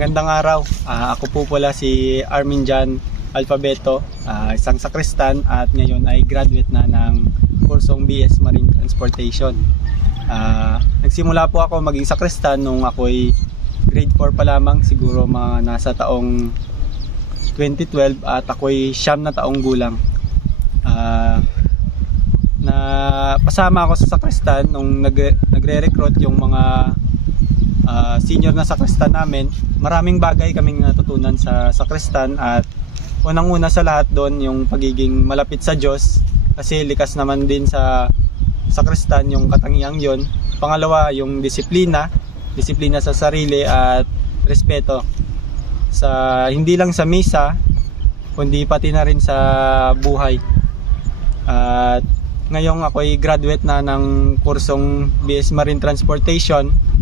Magandang araw. Ako po pala si Armin Jan Alfabeto, isang sakristan at ngayon ay graduate na ng kursong BS Marine Transportation. Nagsimula po ako maging sakristan nung ako'y grade 4 pa lamang, siguro mga nasa taong 2012 at ako'y 9 na taong gulang. Na pasama ako sa sakristan nung nagre-recruit yung mga senior na sakristan namin. Maraming bagay kaming natutunan sa sakristan at unang-una sa lahat doon yung pagiging malapit sa Diyos, kasi likas naman din sa sakristan yung katangiang yon. Pangalawa, yung disiplina sa sarili at respeto sa hindi lang sa misa kundi pati na rin sa buhay. At ngayong ako'y graduate na ng kursong BS Marine Transportation,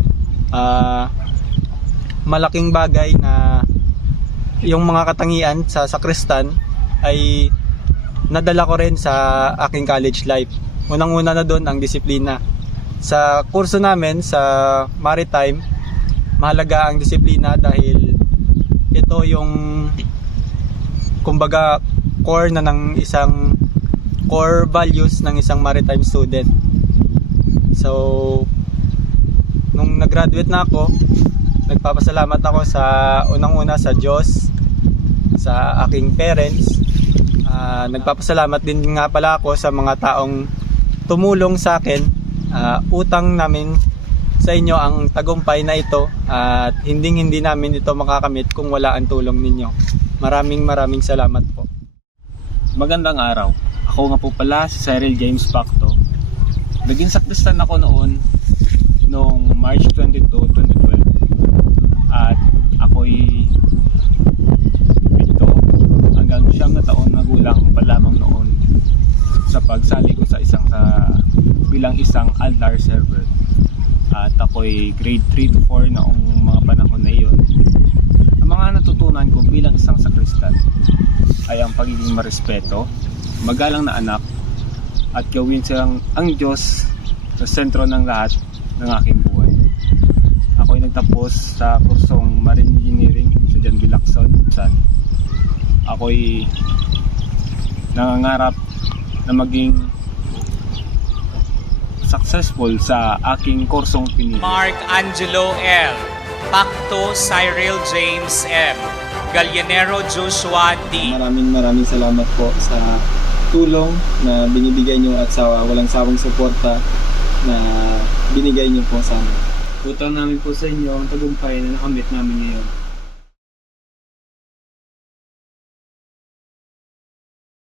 malaking bagay na yung mga katangian sa sakristan ay nadala ko rin sa aking college life. Unang-una na doon ang disiplina. Sa kurso namin sa Maritime, mahalaga ang disiplina dahil ito yung kumbaga core na ng isang core values ng isang maritime student. So nung nag-graduate na ako, nagpapasalamat ako sa unang-una sa Diyos, sa aking parents. Nagpapasalamat din nga pala ako sa mga taong tumulong sa akin. Utang namin sa inyo ang tagumpay na ito at hindi namin ito makakamit kung wala ang tulong ninyo. Maraming salamat po. Magandang araw. Ako nga po pala si Cyril James Pacto. Naging sakristan ako noon noong March 22, 2012. At ako'y 7 hanggang 9 na taon na gulang pa lamang noon sa pagsali ko bilang isang altar server. At ako'y grade 3 to 4 noong mga panahon na iyon. Ang mga natutunan ko bilang isang sakristan ay ang pagiging marespeto, magalang na anak, at gawin silang ang Diyos sa sentro ng lahat ng aking buhay. Ako'y nagtapos sa kursong Marine Engineering sa John B. Lacson. Ako'y nangangarap na maging successful sa aking kursong pinili. Mark Angelo L. Pacto Cyril James M. Gallinero Joshua D. Maraming salamat po sa tulong na binibigay nyo at sa walang sawang suporta na binigay nyo po sa amin. Utang namin po sa inyo ang tagumpay na nakamit namin ngayon.